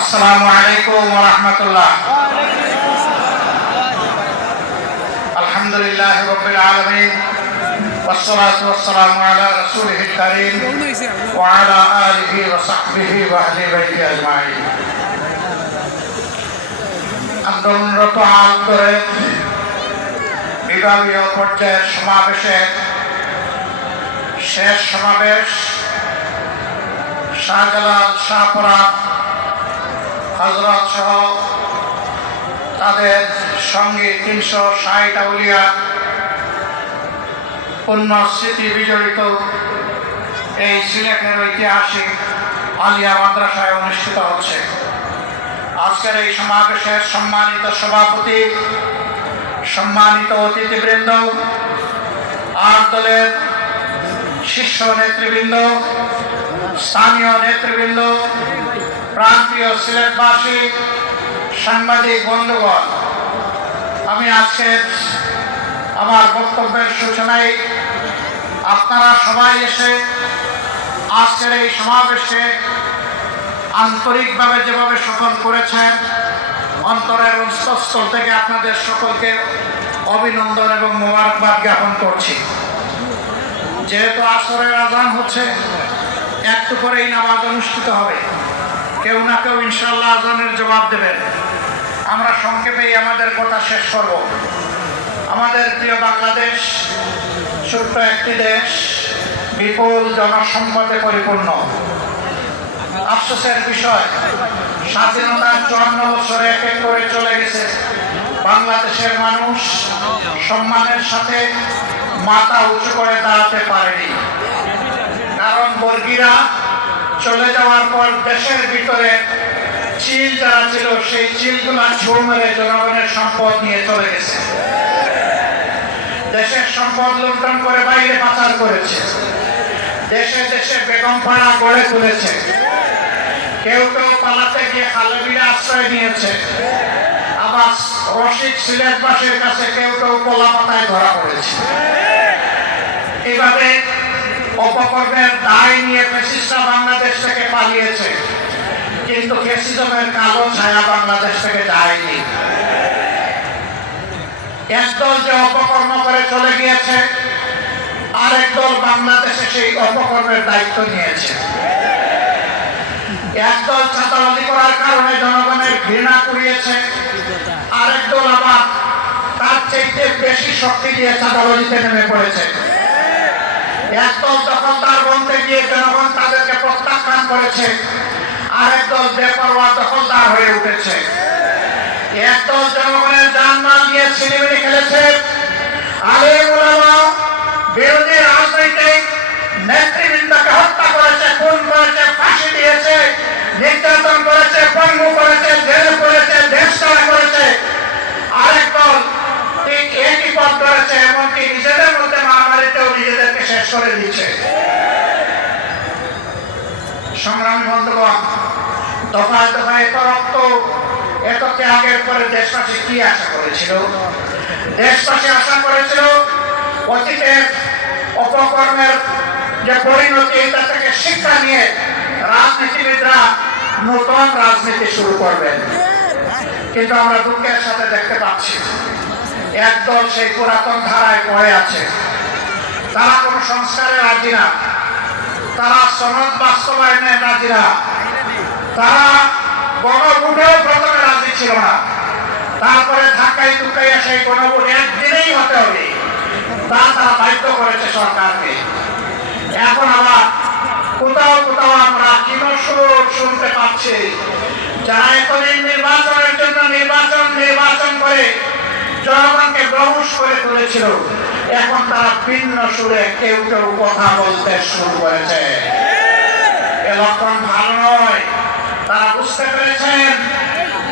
আসসালামু আলাইকুম ওয়া রাহমাতুল্লাহ। আলহামদুলিল্লাহি রাব্বিল আলামিন والصلاة والسلام على رسوله الكريم وعلى آله وصحبه وأهل بيته أجمعين। আন্দোলনরত আন্দোলনের বিভাগীয় পর্যায়ের সমাবেশের শেষ সমাবেশ শাহজালাল শাহপরান হযরত সহ তাদের সঙ্গে ৩৬০ আউলিয়া পূর্ণ স্মৃতি বিজড়িত এই সিলেটের ঐতিহাসিক আলিয়া মাদ্রাসায় অনুষ্ঠিত হচ্ছে। আজকের এই সমাবেশের সম্মানিত সভাপতি, সম্মানিত অতিথিবৃন্দ, আর দলের শীর্ষ নেতৃবৃন্দ, স্থানীয় নেতৃবৃন্দ, প্রান্তীয় সিলেটবাসী, সাংবাদিক বন্ধুগণ, আমি আজকে আমার বক্তব্যের সূচনায় আপনারা সবাই এসে আজকের এই সমাবেশে আন্তরিকভাবে যেভাবে সফল করেছেন, অন্তরের অন্তঃস্থল থেকে আপনাদের সকলকে অভিনন্দন এবং মোবারকবাদ জ্ঞাপন করছি। যেহেতু আসরের আজান হচ্ছে, একটু পরেই নামাজ অনুষ্ঠিত হবে, কেউ না কেউ ইনশাআল্লাহ আজানের জবাব দেবেন। আমরা সংক্ষেপেই আমাদের কথা শেষ করব। আমাদের প্রিয় বাংলাদেশ ছোট্ট একটি দেশ, বিপুল জনসম্পদে পরিপূর্ণ। আফসোসের বিষয়, স্বাধীনতার ৫৪ বছরে এক এক করে চলে গেছে, বাংলাদেশের মানুষ সম্মানের সাথে মাথা উঁচু করে দাঁড়াতে পারেনি। কারণ বর্গীরা চলে যাওয়ার পর দেশের ভিতরে চিল যারা ছিল, সেই চিলগুলা ছো মেরে জনগণের সম্পদ নিয়ে চলে গেছে। দেশের সম্পদ লুণ্ঠন করে বাইরে পাচার করেছে, দেশে দেশে বেগম পাড়া গড়ে তুলেছে। কেউ কেউ পালাতে গিয়ে খালেবিলে আশ্রয় নিয়েছে, আবার রসিক সিলেটবাসীর কাছে কেউ কেউ কলা পাতায় ধরা পড়েছে। এইভাবে অপকর্মের দায় নিয়ে ফ্যাসিস্টরা বাংলাদেশ থেকে পালিয়েছে, কিন্তু ফ্যাসিজমের কালো ছায়া বাংলাদেশ থেকে যায়নি। একদল যে অপকর্ম করে চলে গিয়েছে, আরেক দল বাংলাদেশে সেই অপকর্মের দায়িত্ব নিয়েছে। একদল চাঁদাবাজি করার কারণে জনগণের ঘৃণা কুড়িয়েছে, আরেক দল আবার তার চাইতে বেশি শক্তি দিয়ে চাঁদাবাজিতে নেমে পড়েছে। একদল দখলদার বলতে গিয়ে জনগণ তাদেরকে প্রত্যাখ্যান করেছে, আরেক দল বেপরোয়া দখলদার হয়ে উঠেছে। একদল জনগণের জানমাল নিয়ে ছিনিমিনি খেলেছে, আলেম ওলামা বিরোধী রাজনৈতিক নেতৃবৃন্দকে হত্যা করেছে, খুন করেছে, ফাঁসি দিয়েছে, নির্যাতন করেছে, পঙ্গু করেছে, জেলে করেছে, দেশ ছাড়া করেছে। আরেক দল ঠিক একই পথ করেছে, এমনকি নিজেদের মধ্যে মারামারিতেও নিজেদেরকে শেষ করে দিচ্ছে। সংগ্রামী বন্ধুগণ, দফায় দফায় এত রক্ত, এত ত্যাগের পরে দেশবাসী কি আশা করেছিল? দেশবাসী আশা করেছিল অতীতের অপকর্মের যে পরিণতি, এটা থেকে শিক্ষা নিয়ে রাজনীতিবিদরা নতুন রাজনীতি শুরু করবেন। কিন্তু আমরা দুঃখের সাথে দেখতে পাচ্ছি একদল সেই পুরাতন ধারায় পড়ে আছে। তারা কোনো সংস্কারে রাজি না, তারা সনদ বাস্তবায়নে রাজি না, তারা গণভোটেও প্রথমে রাজি ছিল না, তারপরে ধাক্কাই টুকাইয়া সেই গণভোট একদিনেই হতে হবে তারা বাধ্য করেছে সরকারকে। এখন আবার কোথাও কোথাও আমরা কিনসুর শুনতে পাচ্ছি, যারা এতদিন নির্বাচনের জন্য নির্বাচন করে জনগণকে বেহুশ করে তুলেছিল, এখন তারা ভিন্ন সুরে কেউ কেউ কথা বলতে শুরু করেছে। এ লক্ষণ ভালো নয়। তারা বুঝতে পেরেছেন,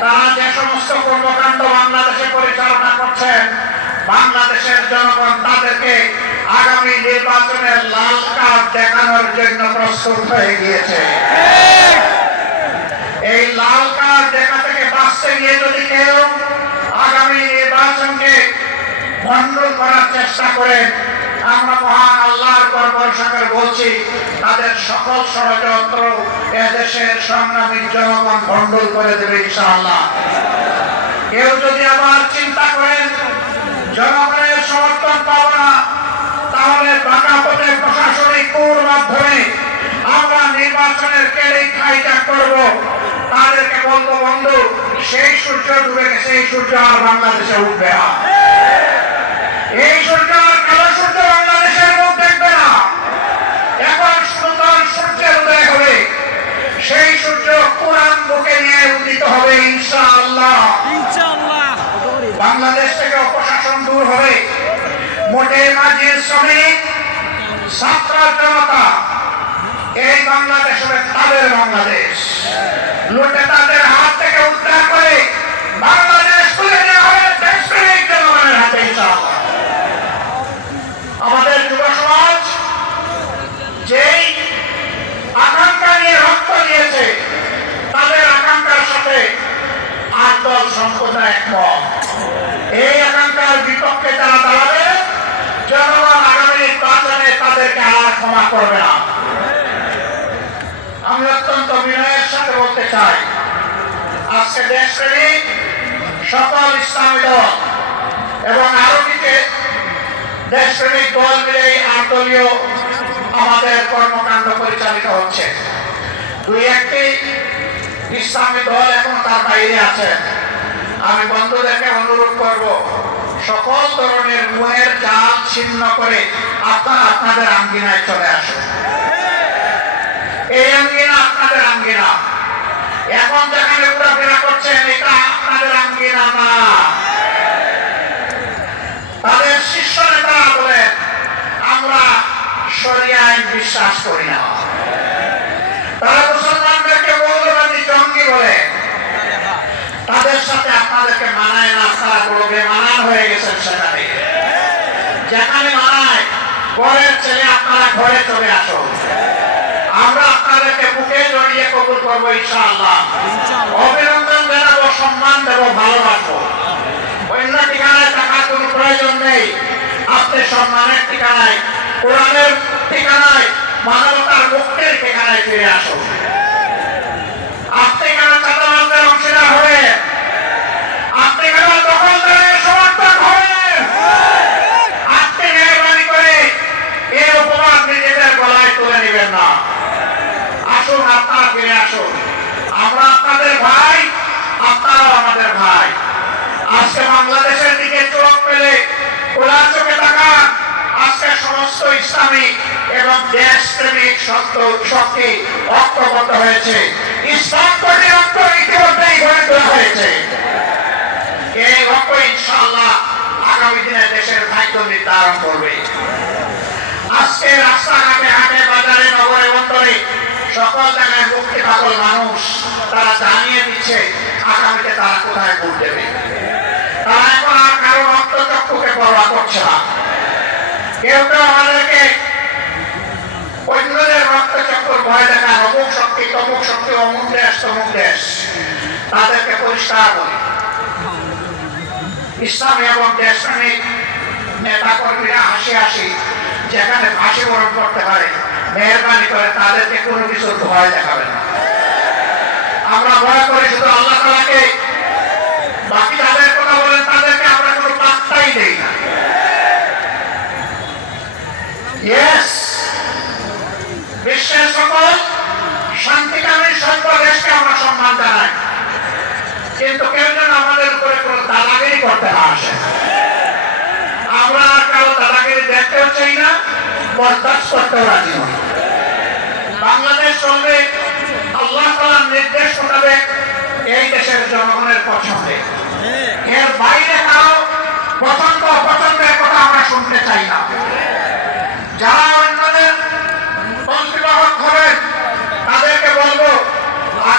তারা যে সমস্ত কর্মকাণ্ড বাংলাদেশে পরিচালনা করছেন, বাংলাদেশের জনগণ তাদেরকে আগামী নির্বাচনের লাল কার্ড দেখানোর জন্য প্রস্তুত হয়ে গিয়েছে। এই লাল কার্ড দেখা থেকে বাঁচতে গিয়ে যদি কেউ আগামী নির্বাচনকে ভণ্ডুল করার চেষ্টা করেন, আমরা মহান আল্লাহর পর ভরসা করে বলছি, তাদের সকল ষড়যন্ত্র এদেশের সংগ্রামী জনগণ ভণ্ডুল করে দেবে ইনশাআল্লাহ। কেউ যদি আবার চিন্তা করেন জনগণের সমর্থন পাবো না, তাহলে বাঁকা পথে প্রশাসনিক কুর মাধ্যমে আমরা নির্বাচনের কেড়ে খাইটা করব, তাদেরকে বলবো বন্ধু সেই সূর্য ডুবে গেছে, এই সূর্য আর বাংলাদেশে উঠবে না। এই সূর্য আর কালো সূর্য বাংলাদেশের মুখ দেখবে না। এখন সুন্দর সূর্যের উদয় হবে, সেই সূর্য কোরআন বুকে নিয়ে উদিত হবে ইনশাআল্লাহ। বাংলাদেশ থেকে অপশাসন দূর হবে। মোটে মাঝির শ্রমিক ছাত্র জনতা এই বাংলাদেশ হবে তাদের বাংলাদেশ। লুটে তাদের হাত থেকে উদ্ধার করে বাংলাদেশ তুলে নেওয়া হবে দেশপ্রেমিক জনগণের হাতে ইনশাআল্লাহ। আমাদের যুব সমাজ যেই আকাঙ্ক্ষা নিয়ে রক্ত দিয়েছে, তাদের আকাঙ্ক্ষার সাথে আর দল সম্প্রদায় একমত। এই আকাঙ্ক্ষার বিপক্ষে যারা দাঁড়াবে, জনগণ আগামী নির্বাচনে তাদেরকে আর ক্ষমা করবে না। আমি অত্যন্ত বিনয়ের সাথে বলতে চাই, আজকে দেশপ্রেমিক সকল ইসলামী দল এবং আরো কিছু দেশপ্রেমিক দল মিলে আটদলীয় আমাদের কর্মকাণ্ড পরিচালিত হচ্ছে। দুই একটি ইসলামী দল এখন তার বাইরে আছে। আমি বন্ধুদেরকে অনুরোধ করব, সকল ধরনের মুহের জাল ছিন্ন করে আপনারা আপনাদের আঙ্গিনায় চলে আসুন। এই আঙ্গিনা আপনাদের আঙ্গিনা। এখন যেখানে ঘোরাফেরা করছেন এটা আপনাদের আঙ্গিনা না। তাদের শীর্ষ নেতারা বলেন আমরা শরিয়ায় বিশ্বাস করি না। তারা মুসলমানদেরকে মৌলবাদী জঙ্গি বলে। তাদের সাথে আপনাদেরকে মানায় না, আপনারা বড় বেমানান হয়ে গেছেন। সেখানে যেখানে মানায় ঘরের ছেলে আপনারা ঘরে চলে আসুন। আমরা আপনাদেরকে বুকে জড়িয়ে কবুল করবো ইনশাআল্লাহ। অভিনন্দন জানাবো, সম্মান দেবো, ভালোবাসবো। অন্য ঠিকানায় থাকার কোনো প্রয়োজন নেই। আপনি সম্মানের ঠিকানায়, কোরআনের ঠিকানায়, মানবতার মুক্তির ঠিকানায় ফিরে আসুন। আপনি কেন চাঁদাবাজদের অংশীদার হবে? আপনি কেন দখলদারের সমর্থক হবেন? আপনি মেহরবানি করে এই অপবাদ নিজেদের গলায় তুলে নেবেন না। আসুন, আপনারা ফিরে আসুন। আমরা আপনাদের ভাই, আপনারাও আমাদের ভাই। আজকে বাংলাদেশের দিকে চোখ পেলে খোলা চোখে তাকান। আজকে সমস্ত ইসলামিক এবং দেশপ্রেমিক শক্তি ঐক্যবদ্ধ হয়েছে। ইসলাম কর্তৃপক্ষ ইতিমধ্যেই গড়ে তোলা হয়েছে। এই ঐক্য ইনশাআল্লাহ আগামী দিনে দেশের ভাগ্য নির্ধারণ করবে। আজকে রাস্তাঘাটে, হাটে, বাজারে, নগরে, বন্দরে সকল জায়গায় মুক্তি পাগল মানুষ তারা জানিয়ে দিচ্ছে আগামীতে তারা কোথায় ভোট দেবে। তারা এখন আর কারো রক্তচক্ষুকে পরোয়া করছে না। কেউ কেউ আমাদেরকে অন্যদের রক্তচক্ষুর ভয় দেখায়, অমুক শক্তি, তমুক শক্তি, অমুক দেশ, তমুক দেশ। তাদেরকে পরিষ্কার বলি, ইসলামী এবং দেশপ্রেমিক নেতা কর্মীরা হাসি হাসি যেখানে ফাঁসি বরণ করতে পারে, মেহরবানি করে তাদেরকে কোনো কিছু ভয় দেখাবে না। আমরা ভয় করি শুধু আল্লাহ তাআলাকে। বাকি যাদের কথা বলেন তাদেরকে আমরা কোনো পাত্তাই দেই না। বিশ্বের সকল শান্তিকামী সভ্য দেশকে আমরা সম্মান জানাই, কিন্তু কেউ যেন আমাদের উপরে কোনো দাদাগিরি করতে না আসে। আমরা আর কারো দাদাগিরি দেখতেও চাই না, বরদাস্ত করতেও রাজি নই। বাংলাদেশ চলবে আল্লাহ তাআলার নির্দেশ মোতাবেক এই দেশের জনগণের পছন্দে।